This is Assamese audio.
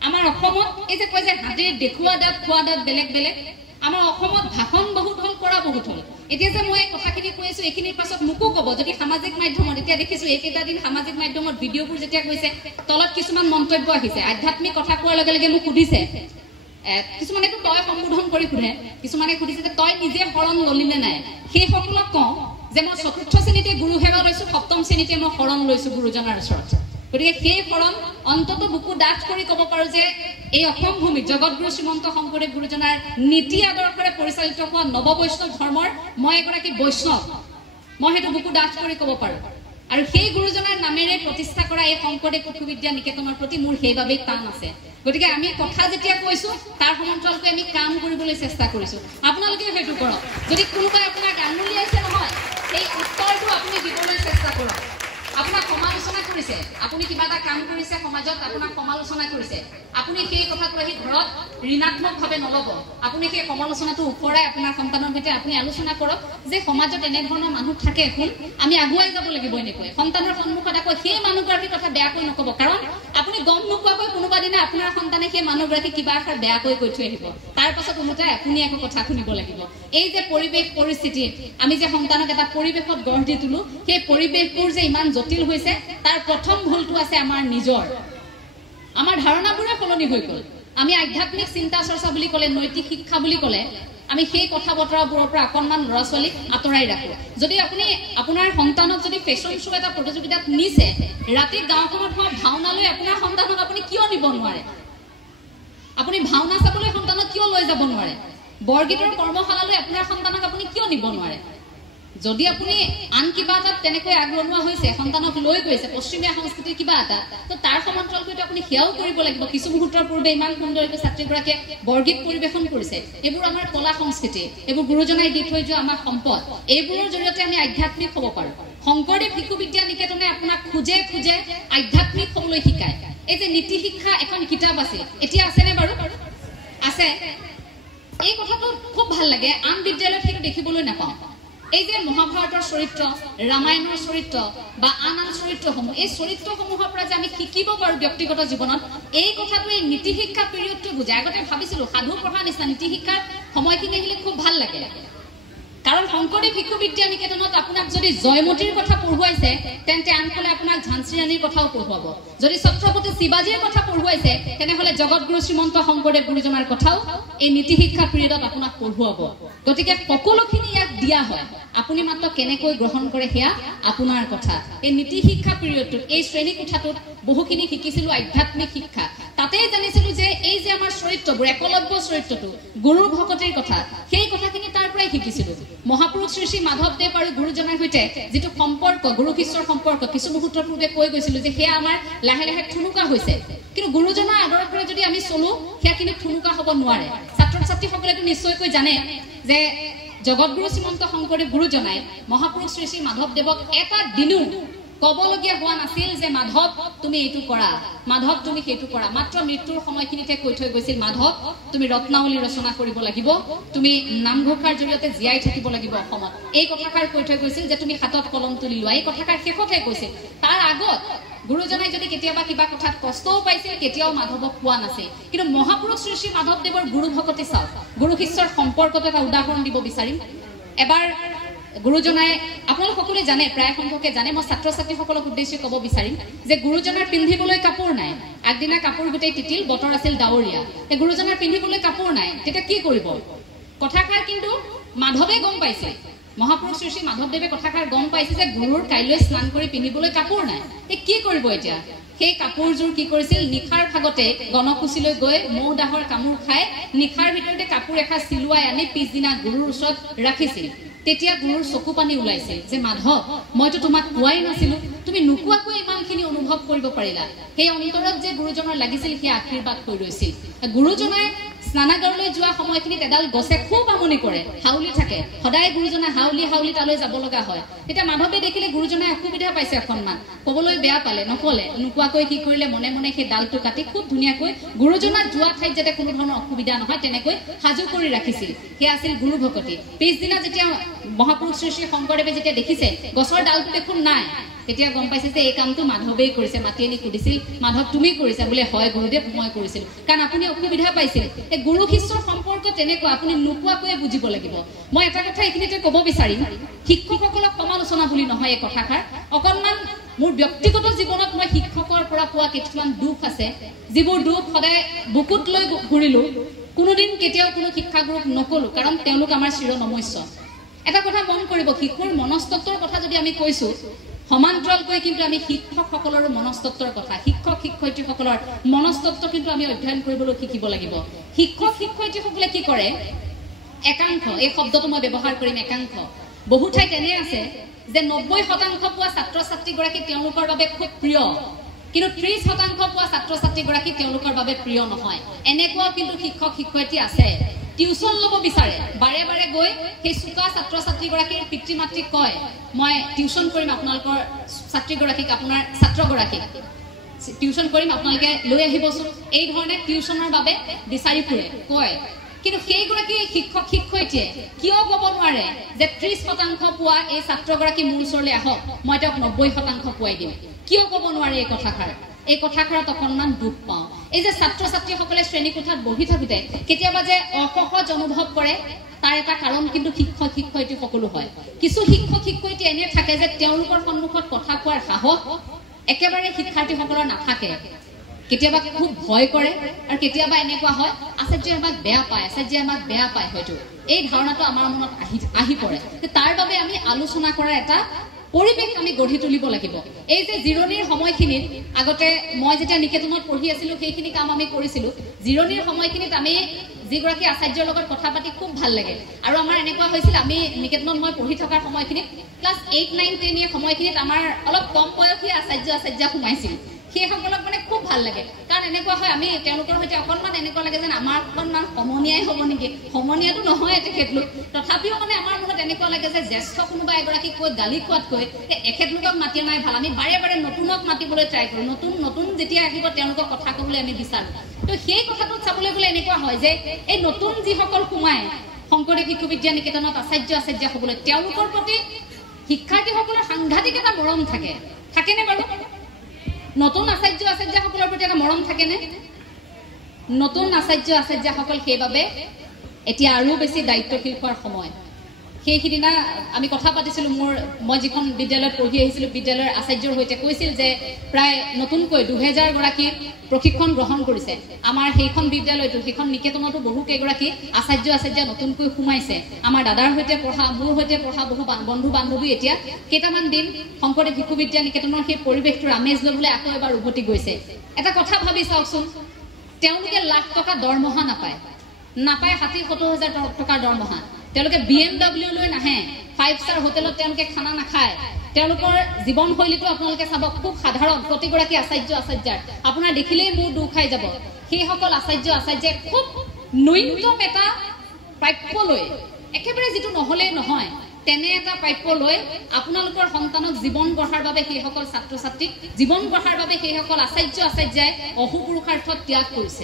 আমাৰ অসমত এই যে কয় যে হাতীৰ দেখুৱা দাঁত খোৱা দাঁত বেলেগ বেলেগ আমাৰ অসমত ভাষণ বহুত হল কৰা বহুত হল এতিয়া যে মই কথাখিনি কৈ আছো এইখিনিৰ পাছত মোকো ক'ব যদি সামাজিক মাধ্যমত এতিয়া দেখিছো এইকেইটা দিন সামাজিক মাধ্যমত ভিডিঅ'বোৰ যেতিয়া কৈছে তলত কিছুমান মন্তব্য আহিছে আধ্যাত্মিক কথা কোৱাৰ লগে লগে মোক সুধিছে কিছুমানেতো তই সম্বোধন কৰি সুধে কিছুমানে সুধিছে যে তই নিজে শৰণ ললিনে নাই সেইসকলক কওঁ যে মই চতুৰ্থ শ্ৰেণীতে গুৰু সেৱা লৈছো সপ্তম শ্ৰেণীতে মই শৰণ লৈছো গুৰুজনাৰ ওচৰত গতিকে সেই শৰণ অন্তত বুকু ডাঠ কৰি ক'ব পাৰো যে এই অসম ভূমিত জগতগুৰু শ্ৰীমন্ত শংকৰদেৱ গুৰুজনাৰ নীতি আদৰ্শৰে পৰিচালিত হোৱা নৱ বৈষ্ণৱ ধৰ্মৰ মই এগৰাকী বৈষ্ণৱ মই সেইটো বুকু ডাঠ কৰি ক'ব পাৰো আৰু সেই গুৰুজনাৰ নামেৰে প্ৰতিষ্ঠা কৰা এই শংকৰদেৱ শিশু বিদ্যা নিকেতনৰ প্ৰতি মোৰ সেইবাবেই টান আছে গতিকে আমি কথা যেতিয়া কৈছো তাৰ সমান্তৰালকৈ আমি কাম কৰিবলৈ চেষ্টা কৰিছো আপোনালোকে সেইটো কৰক যদি কোনোবাই আপোনাক আঙুলিয়াইছে নহয় সেই উত্তৰটো আপুনি দিবলৈ চেষ্টা কৰক আপোনাক সমালোচনা কৰিছে আপুনি কিবা এটা কাম কৰিছে সমাজত আপোনাক সমালোচনা কৰিছে আপুনি সেই কথাটো আহি ঘৰত ঋণাত্মকভাৱে নলব আপুনি সেই সমালোচনাটো ওপৰাই আপোনাৰ সন্তানৰ সৈতে আপুনি আলোচনা কৰক যে সমাজত এনে ধৰণৰ মানুহ থাকে এখন আমি আগুৱাই যাব লাগিব এনেকৈ সন্তানৰ সন্মুখত আকৌ সেই মানুহগৰাকীৰ কথা বেয়াকৈ নকব কাৰণ আপুনি গম নোপোৱাকৈ কোনোবা দিনা আপোনাৰ সন্তানে সেই মানুহগৰাকী কিবা এষাৰ বেয়াকৈ কৈ থৈ আহিব তাৰ পাছত ওলোটাই আপুনি একো কথা শুনিব লাগিব এই যে পৰিৱেশ পৰিস্থিতি আমি যে সন্তানক এটা পৰিৱেশত গঢ় দি তোলো সেই পৰিৱেশবোৰ যে ইমান জটিল হৈছে তাৰ প্ৰথম ভুলটো আছে আমাৰ নিজৰ আমাৰ ধাৰণাবোৰে সলনি হৈ গ'ল আমি আধ্যাত্মিক চিন্তা চৰ্চা বুলি ক'লে নৈতিক শিক্ষা বুলি ক'লে আমি সেই কথা বতৰাবোৰৰ পৰা অকণমান ল'ৰা ছোৱালীক আঁতৰাই ৰাখো যদি আপুনি আপোনাৰ সন্তানক যদি ফেশ্বন শ্ব' এটা প্ৰতিযোগিতাত নিছে ৰাতি গাঁওখনত হোৱা ভাওনালৈ আপোনাৰ সন্তানক আপুনি কিয় নিব নোৱাৰে আপুনি ভাওনা চাবলৈ সন্তানক কিয় লৈ যাব নোৱাৰে বৰগীতৰ কৰ্মশালালৈ আপোনাৰ সন্তানক আপুনি কিয় নিব নোৱাৰে যদি আপুনি আন কিবা এটা তেনেকৈ আগ্ৰহণোৱা হৈছে সন্তানক লৈ গৈছে পশ্চিমীয়া সংস্কৃতিৰ কিবা এটা তো তাৰ সমান্তৰালকৈ আপুনি সেয়াও কৰিব লাগিব কিছু মুহূৰ্তৰ পূৰ্বে ইমান সুন্দৰকৈ ছাত্ৰীগৰাকীয়ে বৰগীত পৰিৱেশন কৰিছে এইবোৰ আমাৰ কলা সংস্কৃতি এইবোৰ গুৰুজনাই দি থৈ যোৱা আমাৰ সম্পদ এইবোৰৰ জৰিয়তে আমি আধ্যাত্মিক হ'ব পাৰোঁ শংকৰদেৱ শিশু বিদ্যা নিকেতনে আপোনাক খুজে খুজে আধ্যাত্মিক হ'বলৈ শিকায় এই যে নীতি শিক্ষা এখন কিতাপ আছে এতিয়া আছেনে বাৰু আছে এই কথাটো খুব ভাল লাগে আন বিদ্যালয়ত সেইটো দেখিবলৈ নাপাওঁ এই যে মহাভাৰতৰ চৰিত্ৰ ৰামায়ণৰ চৰিত্ৰ বা আন আন চৰিত্ৰসমূহ এই চৰিত্ৰসমূহৰ পৰা যে আমি শিকিব পাৰোঁ ব্যক্তিগত জীৱনত এই কথাটো এই নীতি শিক্ষা পিৰিয়ডটো বুজায় আগতে ভাবিছিলোঁ সাধু পঢ়া নিচিনা নীতি শিক্ষাৰ সময়খিনি আহিলে খুব ভাল লাগে কাৰণ শংকৰদেৱ শিশু বিদ্যা নিকেতনত আপোনাক যদি জয়মতীৰ কথা পঢ়ুৱাইছে তেন্তে আনফালে আপোনাক ঝান্সী ৰাণীৰ কথাও পঢ়ুৱাব যদি ছত্ৰপতি শিৱাজীৰ কথা পঢ়ুৱাইছে তেনেহ'লে জগতগুৰু শ্ৰীমন্ত শংকৰদেৱ গুৰুজনাৰ কথাও এই নীতি শিক্ষা পিৰিয়ডত আপোনাক পঢ়ুৱাব গতিকে সকলোখিনি ইয়াক দিয়া হয় আপুনি মাত্ৰ কেনেকৈ গ্ৰহণ কৰে সেয়া আপোনাৰ কথা এই নীতি শিক্ষা পিৰিয়ডটোত এই শ্ৰেণী কোঠাটোত বহুখিনি শিকিছিলোঁ আধ্যাত্মিক শিক্ষা তাতেই জানিছিলোঁ যে এই যে আমাৰ চৰিত্ৰবোৰ একলব্য চৰিত্ৰটো গুৰুৰ ভকতিৰ কথা সেই কথাখিনি তাৰ পৰাই শিকিছিলোঁ মহাপুৰুষ শ্ৰী শ্ৰী মাধৱদেৱ আৰু গুৰুজনাৰ সৈতে যিটো সম্পৰ্ক গুৰু শিষ্যৰ সম্পৰ্ক কিছু মুহূৰ্তৰ পূৰ্বে কৈ গৈছিলোঁ যে সেয়া আমাৰ লাহে লাহে ঠুনুকা হৈছে কিন্তু গুৰুজনাৰ আদৰ্শৰে যদি আমি চলো সেয়াখিনি ঠুনুকা হ'ব নোৱাৰে ছাত্ৰ ছাত্ৰীসকলেতো নিশ্চয়কৈ জানে যে জগতগুৰু শ্ৰীমন্ত শংকৰদেৱ গুৰুজনাই মহাপুৰুষ শ্ৰী শ্ৰী মাধৱদেৱক এটা দিনো ক'বলগীয়া হোৱা নাছিল যে মাধৱ তুমি এইটো কৰা মাধৱ তুমি সেইটো কৰা মাত্ৰ মৃত্যুৰ সময়খিনিতে কৈ থৈ গৈছিল মাধৱ তুমি ৰত্নাৱলী ৰচনা কৰিব লাগিব তুমি নামঘোষাৰ জৰিয়তে জীয়াই থাকিব লাগিব অসমত এই কথাষাৰ কৈ থৈ গৈছিল যে তুমি হাতত কলম তুলি লোৱা এই কথাষাৰ শেষতহে কৈছিল তাৰ আগত গুৰুজনাই যদি কেতিয়াবা কিবা কথাত কষ্টও পাইছিল কেতিয়াও মাধৱক পোৱা নাছিল কিন্তু মহাপুৰুষ শ্ৰী শ্ৰী মাধৱদেৱৰ গুৰু ভকতি চাওক গুৰু শিষ্যৰ সম্পৰ্কত এটা উদাহৰণ দিব বিচাৰিম এবাৰ গুৰুজনাই আপোনালোক সকলোৱে জানে প্ৰায় সংখ্যকে জানে মই ছাত্ৰ ছাত্ৰীসকলক উদ্দেশ্যি ক'ব বিচাৰিম যে গুৰুজনাৰ পিন্ধিবলৈ কাপোৰ নাই আগদিনা কাপোৰ গোটেই তিতিল বতৰ আছিল ডাৱৰীয়া এই গুৰুজনাৰ পিন্ধিবলৈ কাপোৰ নাই তেতিয়া কি কৰিব কথাষাৰ কিন্তু মাধৱে গম পাইছে মহাপুৰুষ শ্ৰী শ্ৰী মাধৱদেৱে কথাষাৰ গম পাইছে যে গুৰুৰ কাইলৈ স্নান কৰি পিন্ধিবলৈ কাপোৰ নাই কি কৰিব এতিয়া সেই কাপোৰযোৰ কি কৰিছিল নিশাৰ ভাগতে গণকুচিলৈ গৈ মৌ দাহৰ কামোৰ খাই নিশাৰ ভিতৰতে কাপোৰ এখাজ চিলুৱাই আনি পিছদিনা গুৰুৰ ওচৰত ৰাখিছিল তেতিয়া গুৰুৰ চকু পানী ওলাইছিল যে মাধৱ মইতো তোমাক কোৱাই নাছিলো তুমি নোকোৱাকৈ ইমানখিনি অনুভৱ কৰিব পাৰিলা সেই অন্তৰত যে গুৰুজনৰ লাগিছিল সেই আশীৰ্বাদ হৈ ৰৈছিল গুৰুজনাই স্নানাগাৰলৈ যোৱা সময়খিনিত এডাল গছে খুব আমনি কৰে হাউলি থাকে সদায় গুৰুজনা হাউলি হাউলি তালৈ যাব লগা হয় তেতিয়া মাধৱে দেখিলে গুৰুজনাই অসুবিধা পাইছে অকণমান ক'বলৈ বেয়া পালে নক'লে নোকোৱাকৈ কি কৰিলে মনে মনে সেই ডালটো কাটি খুব ধুনীয়াকৈ গুৰুজনাক যোৱা ঠাইত যাতে কোনো ধৰণৰ অসুবিধা নহয় তেনেকৈ সাজু কৰি ৰাখিছিল সেয়া আছিল গুৰু ভকতি পিছদিনা যেতিয়া মহাপুৰুষ শ্ৰী শ্ৰী শংকৰদেৱে যেতিয়া দেখিছে গছৰ ডালটো দেখোন নাই তেতিয়া গম পাইছে যে এই কামটো মাধৱেই কৰিছে মাতি আনি সুধিছিল মাধৱ তুমি কৰিছা বোলে হয় গুৰুদেৱ মই কৰিছিল কাৰণ আপুনি অসুবিধা পাইছিল এই গুৰু শিষ্যৰ সম্পৰ্ক তেনেকুৱা আপুনি নোপোৱাকৈ বুজিব লাগিব মই এটা কথা এইখিনিতে ক'ব বিচাৰিম শিক্ষকসকলক সমালোচনা বুলি নহয় এই কথাষাৰ অকণমান মোৰ ব্যক্তিগত জীৱনত মই শিক্ষকৰ পৰা পোৱা কিছুমান দুখ আছে যিবোৰ দুখ সদায় বুকুত লৈ ঘূৰিলো কোনোদিন কেতিয়াও কোনো শিক্ষাগুৰুক নকলো কাৰণ তেওঁলোক আমাৰ চিৰনমস্য এটা কথা মন কৰিব শিশুৰ মনস্তত্বৰ কথা যদি আমি কৈছো সমান্তৰালকৈ কিন্তু আমি শিক্ষকসকলৰ মনস্তত্বৰ কথা শিক্ষক শিক্ষয়িত্ৰীসকলৰ মনস্তত্ব কিন্তু আমি অধ্যয়ন কৰিবলৈ শিকিব লাগিব শিক্ষক শিক্ষয়িত্ৰীসকলে কি কৰে একাংশ এই শব্দটো মই ব্যৱহাৰ কৰিম একাংশ বহু ঠাইত এনে আছে যে 90% পোৱা ছাত্ৰ ছাত্ৰীগৰাকী তেওঁলোকৰ বাবে খুব প্ৰিয় কিন্তু 30% পোৱা ছাত্ৰ ছাত্ৰীগৰাকী তেওঁলোকৰ বাবে প্ৰিয় নহয় এনেকুৱা কিন্তু শিক্ষক শিক্ষয়িত্ৰী আছে টিউশন লব বিচাৰে বাৰে বাৰে গৈ সেই সুকা ছাত্ৰ ছাত্ৰীগৰাকীৰ পিতৃ মাতৃক কয় মই টিউশন কৰিম আপোনালোকৰ ছাত্ৰীগৰাকীক আপোনাৰ ছাত্ৰগৰাকীক টিউশন কৰিম আপোনালোকে লৈ আহিবচোন এই ধৰণে টিউশনৰ বাবে বিচাৰি ফুৰে কয় কিন্তু সেইগৰাকী শিক্ষক শিক্ষয়িত্ৰীয়ে কিয় ক'ব নোৱাৰে যে 30% পোৱা এই ছাত্ৰগৰাকী মোৰ ওচৰলৈ আহক মই তেওঁক 90% পোৱাই দিম কিয় ক'ব নোৱাৰে এই কথাষাৰত অকণমান দুখ পাওঁ এই যে ছাত্ৰ ছাত্ৰীসকলে শ্ৰেণী কোঠাত বহি থাকোঁতে কেতিয়াবা যে অসহজ অনুভৱ কৰে তাৰ এটা কাৰণ কিন্তু শিক্ষক শিক্ষয়িত্ৰী সকলো হয় কিছু শিক্ষক শিক্ষয়িত্ৰী এনে থাকে যে তেওঁলোকৰ সন্মুখত কথা কোৱাৰ সাহস একেবাৰে শিক্ষাৰ্থীসকলৰ নাথাকে কেতিয়াবা খুব ভয় কৰে আৰু কেতিয়াবা এনেকুৱা হয় আচাৰ্যই আমাক বেয়া পায় হয়তো এই ধাৰণাটো আমাৰ মনত আহি পৰে তাৰ বাবে আমি আলোচনা কৰাৰ এটা পৰিবেশ আমি গঢ়ি তুলিব লাগিব এই যে জিৰণিৰ সময়খিনিত আগতে মই যেতিয়া নিকেতনত পঢ়ি আছিলো সেইখিনি কাম আমি কৰিছিলো জিৰণিৰ সময়খিনিত আমি যিগৰাকী আচাৰ্যৰ লগত কথা পাতি খুব ভাল লাগে আৰু আমাৰ এনেকুৱা হৈছিল আমি নিকেতনত মই পঢ়ি থকাৰ সময়খিনিত ক্লাছ 8 9 10 এৰ সময়খিনিত আমাৰ অলপ কম বয়সীয়া আচাৰ্য সোমাইছিল সেইসকলক মানে খুব ভাল লাগে কাৰণ এনেকুৱা হয় আমি তেওঁলোকৰ সৈতে অকণমান এনেকুৱা লাগে যেন আমাৰ অকণমান সমনীয়াই হ'ব নেকি সমনীয়াটো নহয় তেখেতলোক তথাপিও মানে আমাৰ মনত এনেকুৱা লাগে যে জ্যেষ্ঠ কোনোবা এগৰাকীক কৈ গালি খোৱাতকৈ এখেতলোকক মাতি নাই ভাল আমি বাৰে বাৰে নতুনক মাতিবলৈ ট্ৰাই কৰোঁ নতুন যেতিয়া আহিব তেওঁলোকক কথা ক'বলৈ আমি বিচাৰোঁ তো সেই কথাটোত চাবলৈ গ'লে এনেকুৱা হয় যে এই নতুন যিসকল সোমায় শংকৰদেৱ শিশু বিদ্যা নিকেতনত আচাৰ্য হ'বলৈ তেওঁলোকৰ প্ৰতি শিক্ষাৰ্থীসকলৰ সাংঘাতিক এটা মৰম থাকেনে বাৰু নতুন আচাৰ্যসকলৰ প্ৰতি এটা মৰম থাকেনে নতুন আচাৰ্যসকল সেইবাবে এতিয়া আৰু বেছি দায়িত্বশীল হোৱাৰ সময় সেইদিনা আমি কথা পাতিছিলো মই যিখন বিদ্যালয়ত পঢ়ি আহিছিলো বিদ্যালয়ৰ আচাৰ্যৰ সৈতে কৈছিল যে প্ৰায় নতুনকৈ 2000 গৰাকী প্ৰশিক্ষণ গ্ৰহণ কৰিছে আমাৰ সেইখন বিদ্যালয়টো সেইখন নিকেতনতো বহু কেইগৰাকী আচাৰ্য নতুনকৈ সোমাইছে আমাৰ দাদাৰ সৈতে পঢ়া মোৰ সৈতে পঢ়া বহু বন্ধু বান্ধৱী এতিয়া কেইটামান দিন শংকৰদেৱ শিশু বিদ্যা নিকেতনৰ সেই পৰিৱেশটোৰ আমেজ ল'বলৈ আকৌ এবাৰ উভতি গৈছে এটা কথা ভাবি চাওকচোন তেওঁলোকে লাখ টকা দৰমহা নাপায় 60-70 টকাৰ দৰমহা তেওঁলোকে BMW লৈ নাহে 5 ষ্টাৰ হোটেলত তেওঁলোকে খানা নাখায় তেওঁলোকৰ জীৱনশৈলীটো আপোনালোকে চাব খুব সাধাৰণ প্ৰতিগৰাকী আচাৰ্যাৰ আপোনাৰ দেখিলেই মোৰ দুখ খাই যাব সেইসকল আচাৰ্যে খুব ন্যূনতম এটা প্ৰাপ্য লৈ একেবাৰে যিটো নহ'লেই নহয় তেনে এটা প্ৰাপ্য লৈ আপোনালোকৰ সন্তানক জীৱন গঢ়াৰ বাবে সেইসকল ছাত্ৰ ছাত্ৰীক জীৱন গঢ়াৰ বাবে সেইসকল আচাৰ্যাই অহোপুৰুষাৰ্থত ত্যাগ কৰিছে